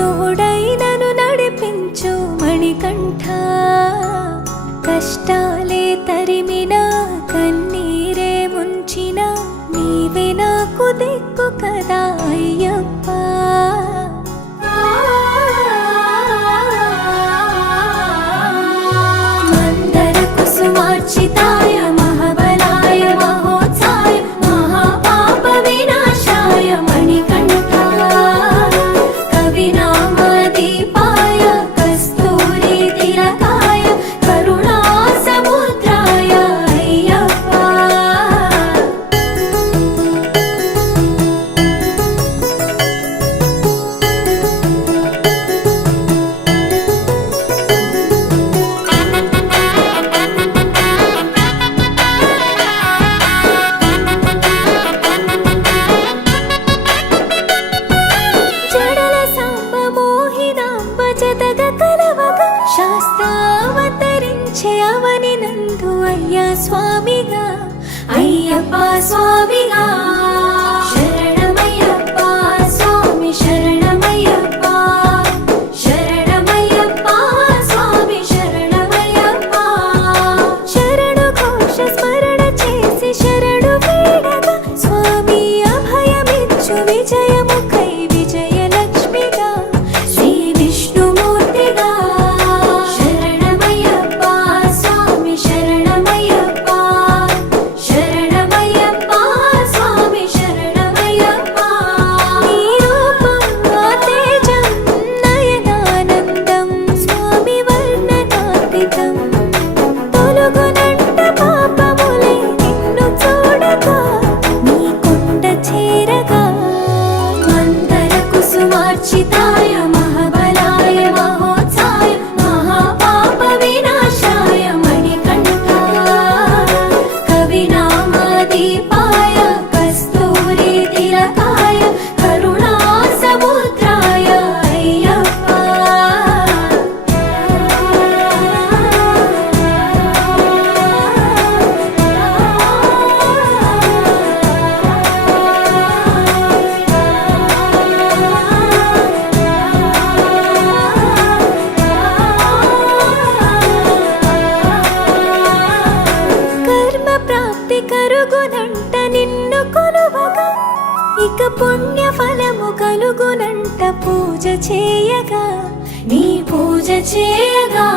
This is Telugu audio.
తోడైనను నడిపించు మణికంఠ. కష్టాలే తరిమిన కన్నీరే ముంచిన నీవే నాకు దిక్కు కదా అయ్యప్ప. మందర కుసుమార్చితాయ మహాబలాయ మహోత్సాయ మహాపాప వినాశాయ మణికంఠ. కవినామదీపాయ కస్తూరి తిలకాయ కరుణా సముద్రాయ అయ్యప్ప. జడల సాంబ మోహినాంబ జతగ కలవగ శాస్త్రావతరించే అవని నందు అయ్యా స్వామిగా అయ్యప్ప స్వామిగా. శరణమయ్యప్ప స్వామి శరణమయ్యప్ప. శరణమయ్యప్ప స్వామి శరణమయ్యప్ప. శరణు ఘోష స్మరణ చేసి శరణు వేడగా స్వామి అభయమిచ్చు విజయముఖై విజయలక్ష్మిగా శ్రీ విష్ణుమూర్తిగా. శరణమయ్యప్ప స్వామి శరణమయ్యప్ప. శరణమయ్యప్ప స్వామి శరణమయ్యప్ప. నీ రూపం తేజం నయనానందం స్వామి వర్ణనాతీతం. తొలగునంట పాపములే నిన్ను చూడగా నీ కొండ చేరగా. మందర కుసుమార్చితాయ మహాబలాయ మహోత్సాయ మహాపాప వినాశాయ మణికంఠ. కవినామదీపాయ కస్తూరి తిలకాయ కరుణా సముద్రాయ అయ్యప్ప. కర్మ ప్రాప్తి కరుగునంట నిన్ను కొలువగా ఇక పుణ్య ఫలము కలుగునంట పూజ చేయగా నీ పూజ చేయగా.